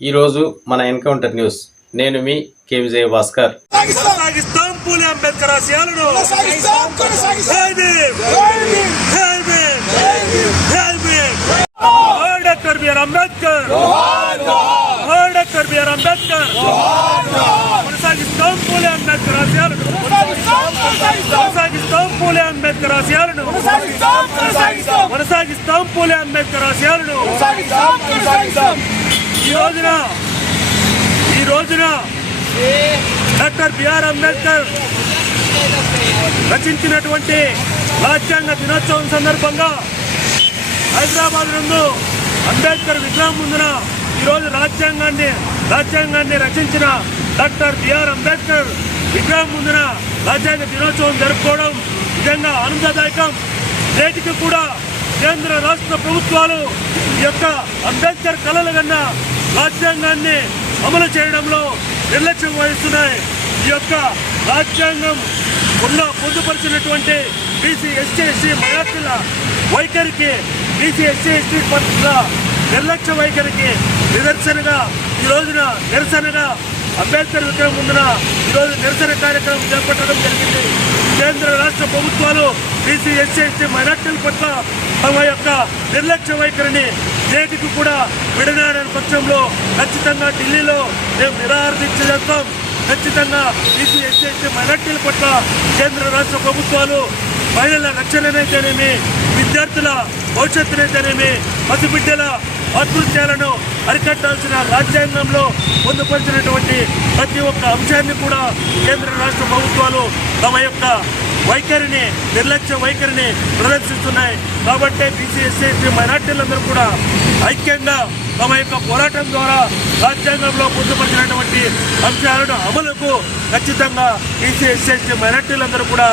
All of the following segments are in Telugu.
ఈ రోజు మన ఎన్కౌంటర్ న్యూస్. నేను మీ కే విజయ భాస్కర్. పూలే అంబేద్కర్ ఆశయాలను doctor BR Ambedkar, doctor BR Ambedkar కొనసాగిస్తాం. పూలే అంబేద్కర్ ఆశయాలను కొనసాగిస్తాం. పూలే అంబేద్కర్ ఆశయాలను కొనసాగిస్తాం. పూలే అంబేద్కర్ ఆశయాలను ఈ రోజున డాక్టర్ బిఆర్ అంబేద్కర్ రచించినటువంటి రాజ్యాంగ దినోత్సవం సందర్భంగా హైదరాబాద్ నందు అంబేద్కర్ విగ్రహం ముందున ఈరోజు రాజ్యాంగాన్ని రచించిన డాక్టర్ బిఆర్ అంబేద్కర్ విగ్రహం ముందున రాజ్యాంగ దినోత్సవం జరుపుకోవడం నిజంగా ఆనందదాయకం. నేటికి కూడా కేంద్ర రాష్ట్ర ప్రభుత్వాలు ఈ యొక్క అంబేద్కర్ కలలు కన్నా రాజ్యాంగాన్ని అమలు చేయడంలో నిర్లక్ష్యం వహిస్తున్నాయి. ఈ యొక్క రాజ్యాంగం పొందుపరిచినటువంటి బీసీ ఎస్సీ ఎస్టీ మైనార్టీల వైఖరికి, బీసీ ఎస్సీ ఎస్టీ పట్ల నిర్లక్ష్య వైఖరికి నిరసనగా అంబేద్కర్ విగ్రహం ముందున ఈరోజు నిరసన కార్యక్రమం చేపట్టడం జరిగింది. కేంద్ర రాష్ట్ర ప్రభుత్వాలు బీసీ ఎస్సీ ఎస్టీ మైనార్టీల పట్ల తమ యొక్క నిర్లక్ష్య వైఖరిని నేటికి కూడా విడనాడని పక్షంలో ఖచ్చితంగా ఢిల్లీలో మేము నిరాహారదీక్ష చేస్తాం. ఖచ్చితంగా బీసీ ఎస్సీ ఎస్టీ మైనార్టీల పట్ల కేంద్ర రాష్ట్ర ప్రభుత్వాలు మహిళల రక్షణనైతేనేమి, విద్యార్థుల భవిష్యత్తునైతేనేమి, పసిబిడ్డల ఆత్మహత్యలను అరికట్టాల్సిన రాజ్యాంగంలో పొందుపరిచినటువంటి ప్రతి ఒక్క అంశాన్ని కూడా కేంద్ర రాష్ట్ర ప్రభుత్వాలు తమ యొక్క నిర్లక్ష్య వైఖరిని ప్రదర్శిస్తున్నాయి. కాబట్టి బీసీ ఎస్సీ ఎస్టీ మైనార్టీలందరూ కూడా ఐక్యంగా తమ యొక్క పోరాటం ద్వారా రాజ్యాంగంలో పొందుపరిచినటువంటి అంశాలను అమలుకు ఖచ్చితంగా బీసీ ఎస్సీ ఎస్టీ మైనార్టీలందరూ కూడా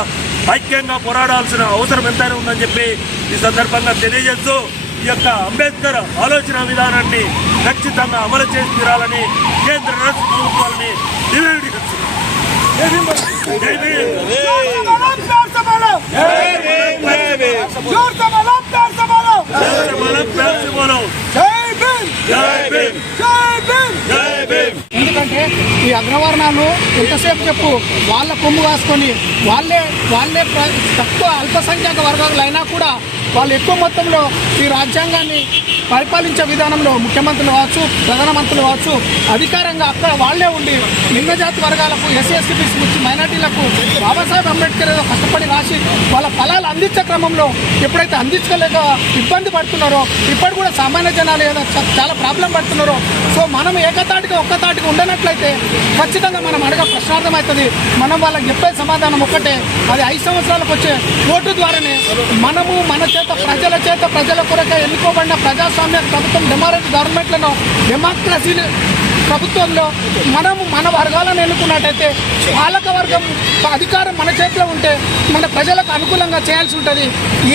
ఐక్యంగా పోరాడాల్సిన అవసరం ఎంతైనా ఉందని చెప్పి ఈ సందర్భంగా తెలియజేస్తూ ఈ యొక్క అంబేద్కర్ ఆలోచన విధానాన్ని ఖచ్చితంగా అమలు చేసి తీరాలని కేంద్ర రాష్ట్ర ప్రభుత్వాలని డిమాండ్ చేస్తున్నారు. ఎందుకంటే ఈ అగ్రవర్ణాలు ఎంతసేపు చెప్పు వాళ్ళ కొమ్ము కాసుకొని వాళ్ళే తక్కువ అల్పసంఖ్యాక వర్గాలు అయినా కూడా వాళ్ళు ఎక్కువ మొత్తంలో ఈ రాజ్యాంగాన్ని పరిపాలించే విధానంలో ముఖ్యమంత్రులు కావచ్చు, ప్రధానమంత్రులు కావచ్చు, అధికారంగా అక్కడ వాళ్లే ఉండి నిమ్నజాతి వర్గాలకు, ఎస్సీ ఎస్టీ బీసీ మైనార్టీలకు బాబాసాహెబ్ అంబేద్కర్ ఏదో కష్టపడి రాసి వాళ్ళ ఫలాలు అందించే క్రమంలో ఎప్పుడైతే అందించలేక ఇబ్బంది పడుతున్నారో, ఇప్పుడు కూడా సామాన్య జనాలు ఏదో చాలా ప్రాబ్లం పడుతున్నారో, సో మనం ఒక్కతాటిగా ఉండనట్లయితే ఖచ్చితంగా మనం అడగ ప్రశ్నార్థం అవుతుంది. మనం వాళ్ళకి చెప్పే సమాధానం ఒక్కటే, అది 5 సంవత్సరాలకు వచ్చే ఓటు ద్వారానే మనము ప్రజల కొరకే ఎన్నుకోబడిన ప్రజాస్వామ్య ప్రభుత్వం, డెమోక్రసీ ప్రభుత్వంలో మనము మన వర్గాలను ఎన్నుకున్నట్టయితే పాలక వర్గం అధికారం మన చేతిలో ఉంటే మన ప్రజలకు అనుకూలంగా చేయాల్సి ఉంటుంది.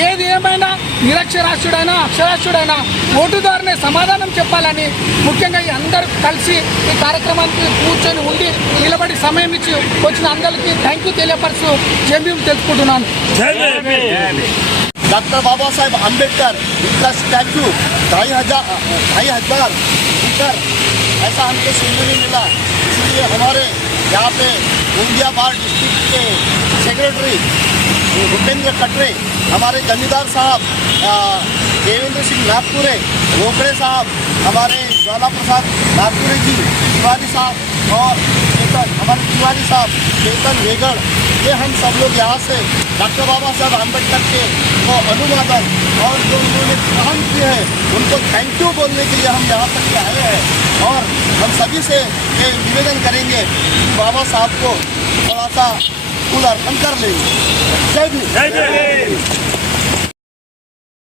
ఏది ఏమైనా నిరక్షరాస్యుడైనా అక్షరాస్యుడైనా ఓటు ద్వారానే సమాధానం చెప్పాలని ముఖ్యంగా ఈ అందరూ కలిసి ఈ కార్యక్రమానికి కూర్చొని ఉండి నిలబడి సమయం ఇచ్చి వచ్చిన అందరికీ థ్యాంక్ యూ తెలియపరుస్తూ జన్మం తెలుసుకుంటున్నాను. डॉक्टर बाबा साहेब अम्बेडकर इनका स्टैचू 2,500 मीटर ऐसा हमको सुनने में मिला। इसलिए हमारे यहाँ पे गोंदिया बार डिस्ट्रिक्ट के सेक्रेटरी भूपेंद्र कटरे, हमारे जमींदार साहब देवेंद्र सिंह नागपुरे, रोकड़े साहब, हमारे ज्वाला प्रसाद नागपुरे जी, तिवारी साहब और हमारे तिवारी साहब, चेतन वेगड़, ये हम सब लोग यहाँ से डॉक्टर बाबा साहब अम्बेडकर के को अनुवादन और जो उन्होंने काम किए हैं उनको थैंक यू बोलने के लिए हम यहाँ तक के आए हैं। और हम सभी से ये निवेदन करेंगे कि बाबा साहब को थोड़ा सा फूल अर्पण कर लेंगे। जय भीम।